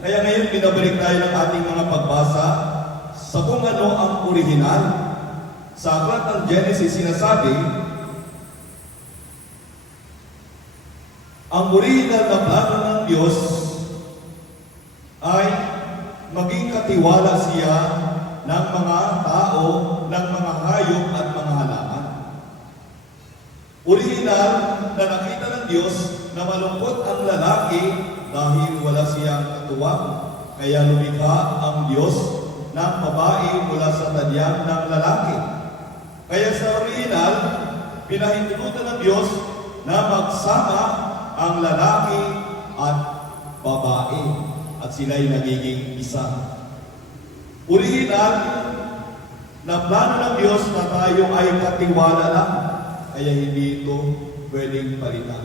Kaya ngayon binabalik tayo ng ating mga pagbasa sa kung ano ang orihinal. Sa aklat ng Genesis sinasabi, ang orihinal na plano ng Diyos ay maging katiwala siya ng mga tao, ng mga hayop at mga halaman. Orihinal na nakita ng Diyos na malungkot ang lalaki dahil wala siyang katuwang, kaya lumikha ang Diyos ng babae mula sa tadyang ng lalaki. Kaya sa orihinal, pinahintulutan ng Diyos na magsama ang lalaki at babae at sila'y nagiging isa. Orihinal na plano ng Diyos na tayo ay katiwala lang, kaya hindi ito pwedeng palitan.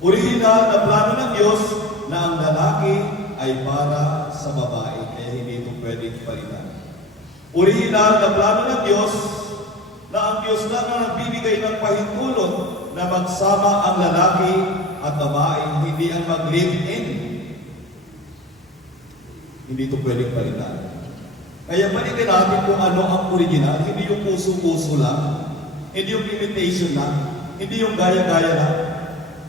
Orihinal na plano ng Diyos na ang lalaki ay para sa babae, kaya hindi ito pwedeng palitan. Orihinal na plano ng Diyos na ang Diyos lang ang nagbibigay ng pahintulot na magsama ang lalaki at babae, hindi ang mag-live-in. Hindi ito pwedeng palitan. Kaya balikan natin kung ano ang original, hindi yung puso-puso lang, hindi yung imitation lang, hindi yung gaya-gaya lang.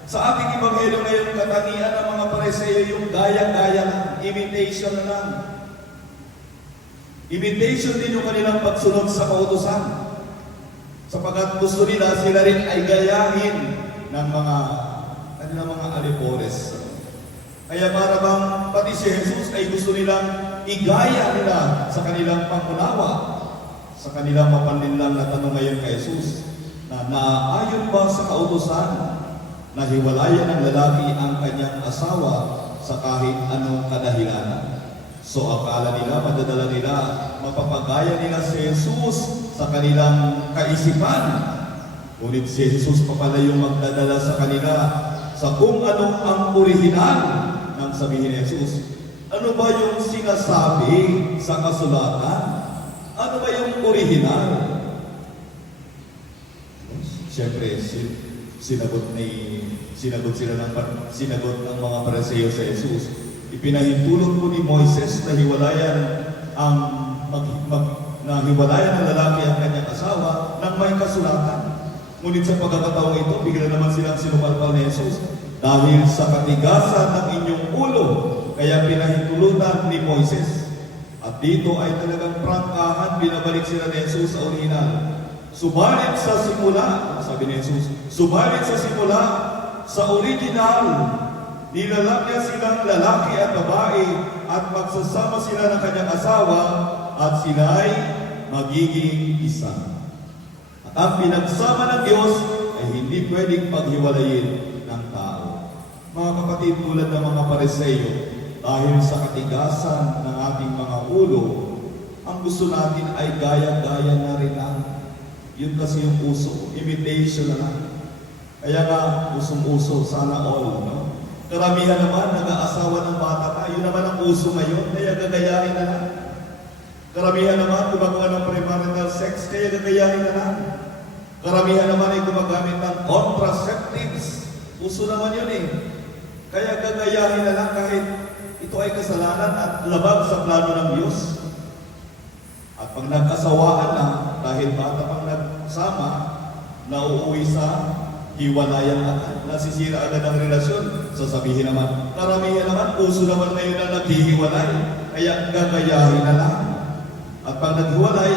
Sa ating Ebanghelyo ngayon, katangian ng mga Pariseo yung gaya-gaya lang, imitation na lang. Imitation din yung kanilang pagsunod sa kautusan. Sapagkat gusto nila, sila rin ay gayahin ng kanilang mga alipores. Kaya para bang pati si Jesus ay gusto nilang igaya nila sa kanilang pangunawa, sa kanilang mapanlinlang na tanong ngayon kay Jesus, na naayon ba sa kautusan na hiwalayan ng lalaki ang kanyang asawa sa kahit anong kadahilanan? So akala nila, madadala nila, mapapagaya nila si Jesus sa kanilang kaisipan. Ngunit si Jesus pa pala yung magdadala sa kanila sa kung ano ang orihinal ng sabihin ni Jesus. Ano ba yung sinasabi sa kasulatan? Ano ba yung orihinal? Siyempre, sinagot ng mga Pariseo sa Jesus. Ipinahintulot po ni Moises na hiwalayan hiwalayan ng lalaki ang kanyang asawa nang may kasulatan. Ngunit sa pagkakataong ito, bigla naman silang sinumalpal ni Jesus. Dahil sa katigasan ng inyong ulo, kaya pinahintulutan ni Moises. At dito ay talagang prangkahan, binabalik sila ni Jesus sa orihinal. Subalit sa simula, sabi ni Jesus, subalit sa simula, sa original, nilalagyan silang lalaki at babae at magsasama sila ng kanyang asawa at sila'y magiging isa. At ang pinagsama ng Diyos ay hindi pwedeng paghiwalayin ng tao. Mga kapatid, tulad ng mga Pariseo, dahil sa katigasan ng ating mga ulo, ang gusto natin ay gaya-gaya na rin lang. Yun kasi yung uso, imitation na lang. Kaya nga, usong-uso, sana all, no? Karamihan naman, nag-aasawa ng bata pa. Yun naman ang uso ngayon, kaya gagayahin na lang. Karamihan naman, gumagawa ng premarital sex, kaya gagayahin na lang. Karamihan naman ay gumagamit ng contraceptives. Uso naman yun eh. Kaya gagayahin na lang kahit ito ay kasalanan at labag sa plano ng Diyos. At pag nag-asawaan na, dahil bata pang nagsama, nauuwi sa hiwalayan agad, nasisira agad ang relasyon. Sasabihin naman, karamihan naman, uso naman ngayon na naghihiwalay, kaya gagayahin na lang. At pag naghiwalay,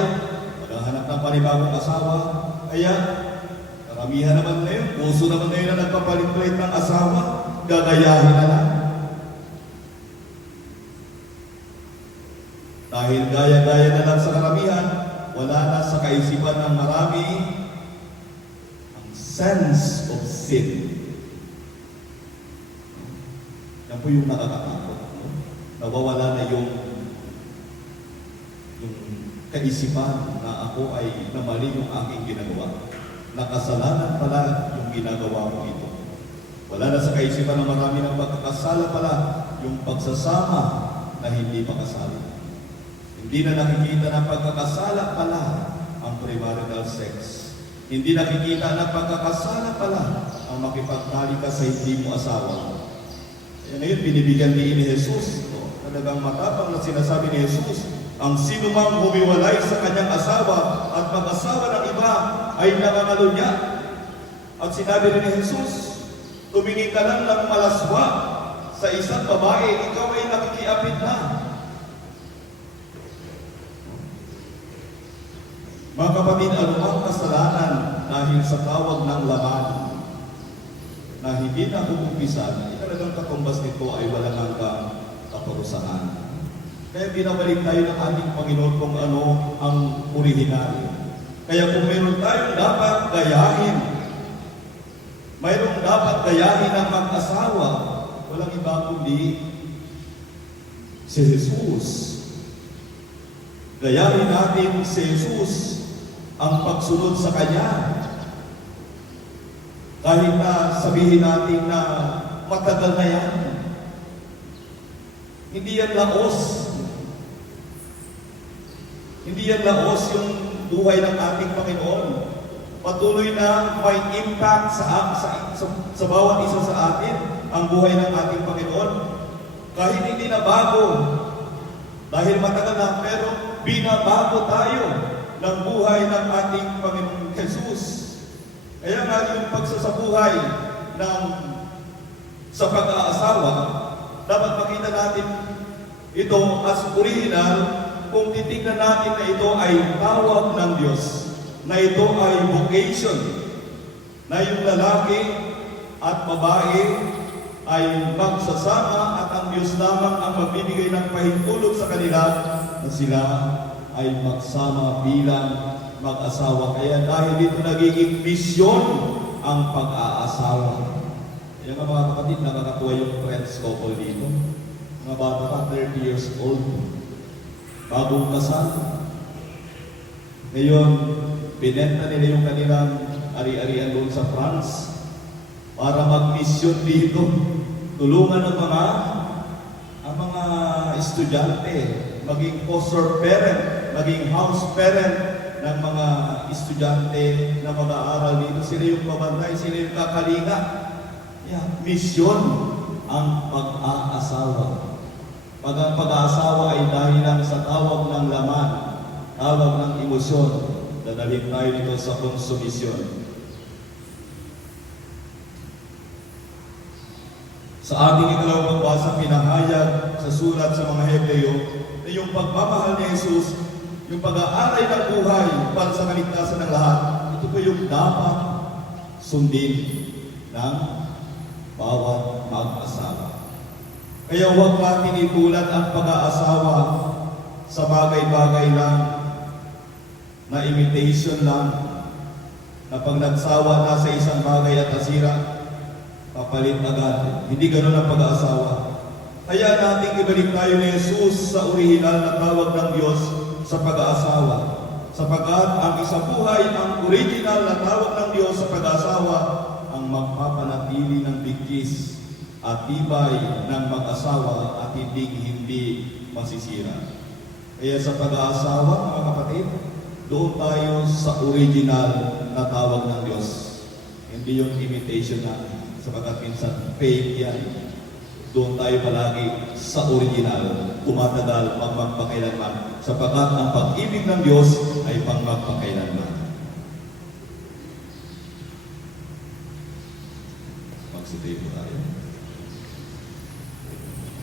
maghahanap ng panibagong asawa, kaya karamihan naman ngayon, uso naman ngayon na nagpapalit-palit ng asawa, gagayahin na lang. Dahil gaya-gaya na lang sa karamihan, wala na sa kaisipan ng marami sense of sin. Yan po yung nakakatakot. No? Nawawala na yung kaisipan na ako ay namali yung aking ginagawa. Nakasalanan pala yung ginagawa ko ito. Wala na sa kaisipan ng marami ng pagkakasala pala yung pagsasama na hindi pakasala. Hindi na nakikita na pagkakasala pala ang premarital sex. Hindi nakikita na pagkakasala pala ang makipagtali ka sa hindi mo asawa. Kaya ngayon, binibigyan ni Jesus. No? talagang matapang na sinasabi ni Jesus, ang sinumang humiwalay sa kanyang asawa at mag-asawa ng iba ay nangangalo niya. At sinabi rin ni Jesus, tumingin ka lang ng malaswa sa isang babae, ikaw ay nakikiapit na. Mga kapatid, anumang kasalanan dahil sa tawag ng laman na hindi na kumumpisan, talagang katumbas nito ay walang hanggang kaparusahan. Kaya binabalik tayo ng ating Panginoon kung ano ang orihinal. Kaya kung mayroon tayong dapat gayahin, mayroong dapat gayahin ng mag-asawa, walang iba kundi si Jesus. Gayahin natin si Jesus ang pagsunod sa Kanya. Kahit na sabihin natin na matagal na yan, hindi yan laos. Hindi yan laos yung buhay ng ating Panginoon. Patuloy na may impact sa bawat isa sa atin ang buhay ng ating Panginoon. Kahit hindi na bago, dahil matagal na, pero binabago tayo ng buhay ng ating Panginoon Jesus. Kaya nga yung pagsasabuhay sa pag-aasawa, dapat makita natin ito as original kung titignan natin na ito ay tawag ng Diyos, na ito ay vocation, na yung lalaki at babae ay magsasama at ang Diyos lamang ang magbibigay ng pahintulot sa kanila na sila ay magsama bilang mag-asawa. Kaya dahil dito nagiging misyon ang pag-aasawa. Kaya nga mga kapatid, nakakatuwa yung friends couple dito. Mga bata pa, 30 years old. Bagong kasal. Ngayon, binenta nila yung kanilang ari-arian doon sa France para mag-mission dito. Tulungan ng mga estudyante, maging foster parent, maging house parent ng mga estudyante na mag-aaral dito. Sila yung pabantay, sila yung kakalinga. Mission ang pag-aasawa. Pag ang pag-aasawa ay dahil lang sa tawag ng laman, tawag ng emosyon, dadalhin tayo dito sa konsumisyon. Sa ating ikalawang pagbasa, pinahayag sa sulat sa mga Hebreo na yung pagmamahal ni Jesus, yung pag-aaral ng buhay para sa kaligtasan ng lahat, ito po yung dapat sundin ng bawat mag-asawa. Kaya huwag natin itulan ang pag-aasawa sa bagay-bagay lang, na imitation lang, na pag nagsawa na sa isang bagay at nasira, papalit agad. Hindi ganun ang pag-aasawa. Kaya nating ibalik tayo ni Jesus sa orihinal na tawag ng Diyos sa pag-aasawa. Sapagkat ang isang buhay, ang original na tawag ng Diyos sa pag-aasawa, ang magpapanatili ng bigkis at tibay ng mag-asawa at hindi masisira. Kaya sa pag-aasawa, mga kapatid, doon tayo sa original na tawag ng Diyos. Hindi yung imitation natin. Sapagkat minsan fake yan. Doon tayo palagi sa original, tumatagal magpakailanman. Sapagkat ang pag-ibig ng Diyos ay pangmagpakailanman. Magsitayo po tayo.